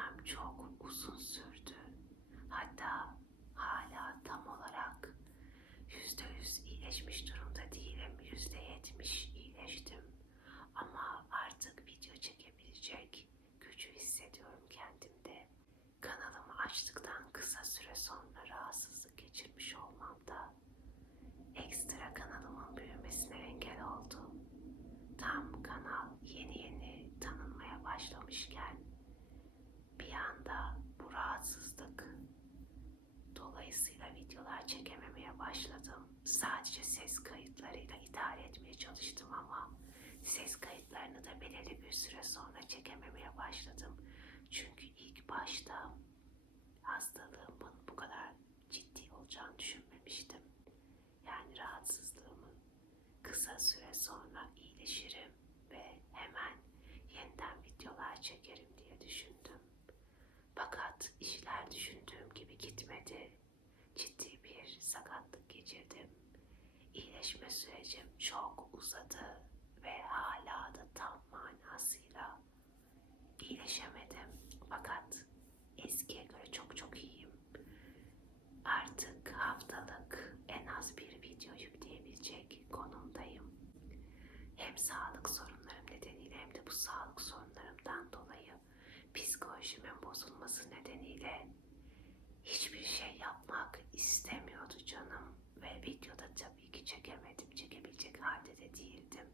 iyileşmem çok uzun sürdü. Hatta hala tam olarak yüzde yüz iyileşmiş durumda değilim. Yüzde yetmiş iyileştim. Ama artık video çekebilecek gücü hissediyorum kendimde. Kanalımı açtıktan kısa süre sonra rahatsızlık geçirmiş olmam da ekstra kanalımın büyümesine engel oldu. Tam kanal yeni yeni tanınmaya başlamışken bir anda bu rahatsızlık dolayısıyla videolar çekememeye başladım. Sadece ses kayıtlarıyla idare etmeye çalıştım ama ses kayıtlarını da belirli bir süre sonra çekememeye başladım. Çünkü ilk başta hastalığımın bu kadar ciddi olacağını düşünmemiştim. Yani rahatsızlığımın kısa süre sonra iyileşirim ve hemen yeniden videolar çekerim diye düşündüm. Fakat işler düşündüğüm gibi gitmedi. Ciddi bir sakatlık geçirdim. İyileşme sürecim çok uzadı ve hala da tam manasıyla iyileşemedim. Fakat eskiye göre çok çok iyiyim. Artık haftalık en az bir video yükleyebilecek konumdayım. Hem sağlık sorunlarım nedeniyle hem de bu sağlık sorunlarımdan dolayı psikolojimin bozulması nedeniyle hiçbir şey yapmak istemiyordu canım ve videoda tabii ki çekemedim, çekebilecek halde de değildim.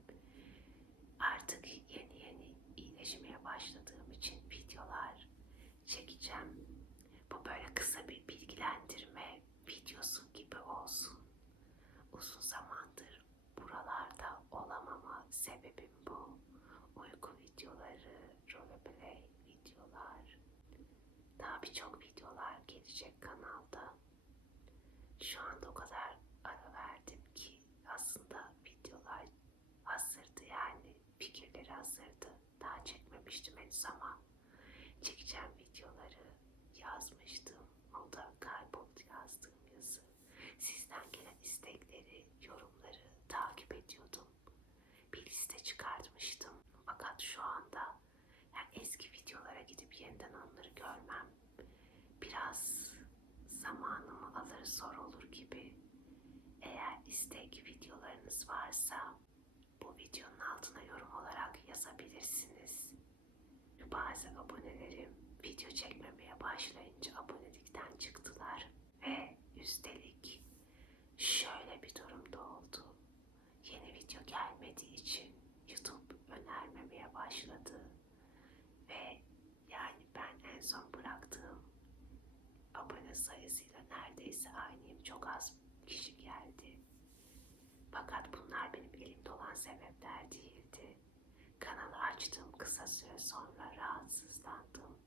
Artık yeni yeni iyileşmeye başladığım için videolar çekeceğim. Bu böyle kısa bir bilgilendirme videosu gibi olsun. Uzun zamandır buralarda olamama sebebim bu. Uyku videoları, roleplay videolar. Daha birçok videolar gelecek kanalda. Şu anda o kadar ara verdim ki aslında videolar hazırdı yani fikirleri hazırdı. Daha çekmemiştim henüz ama çekeceğim videoları yazmıştım. O da kayboldu yazdığım yazı. Sizden gelen istekleri, yorumları takip ediyordum. Bir liste çıkartmıştım. Fakat şu anda yani eski videolara gidip yeniden onları görmem biraz zamanımı alır zor olur gibi. Eğer istek videolarınız varsa bu videonun altına yorum olarak yazabilirsiniz. Bazı abonelerim video çekmemeye başlayınca abonelikten çıktılar ve üstelik şöyle bir durumda oldu. Yeni video gelmediği için YouTube önermemeye başladı sebepler değildi. Kanalı açtığım kısa süre sonra rahatsızlandım.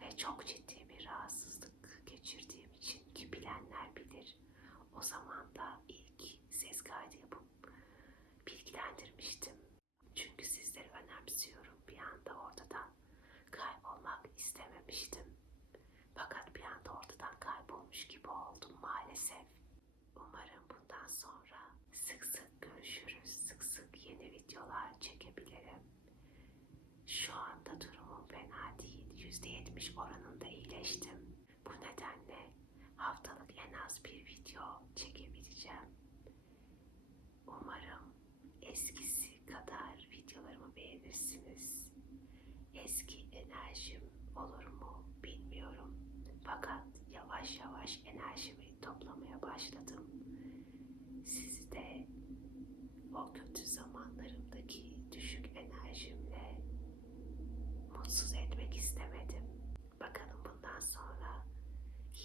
Ve çok ciddi bir rahatsızlık geçirdiğim için ki bilenler bilir. O zaman da ilk ses kaydı yapıp bilgilendirmiştim. Çünkü sizleri önemsiyorum. Bir anda ortadan kaybolmak istememiştim. Fakat bir anda ortadan kaybolmuş gibi oldum maalesef. Umarım bundan sonra sık sık görüşürüz. Sık sık yeni videolar çekebilirim. Şu anda durumum fena değil. %70 oranında iyileştim. Bu nedenle haftalık en az bir video çekebileceğim. Umarım eskisi kadar videolarımı beğenirsiniz. Eski enerjim olur mu bilmiyorum. Fakat yavaş yavaş enerjimi toplamaya başladım. Sizi de o kötü zamanlarımdaki düşük enerjimle mutsuz etmek istemedim. Bakalım bundan sonra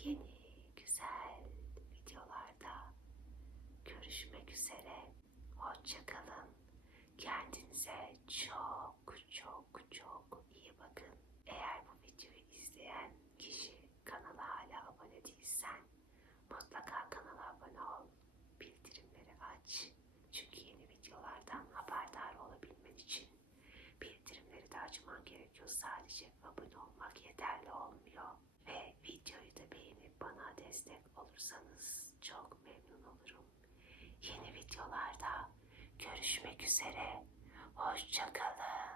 yeni güzel videolarda görüşmek üzere. Hoşçakalın. Kendinize çok çok çok olursanız çok memnun olurum. Yeni videolarda görüşmek üzere. Hoşçakalın.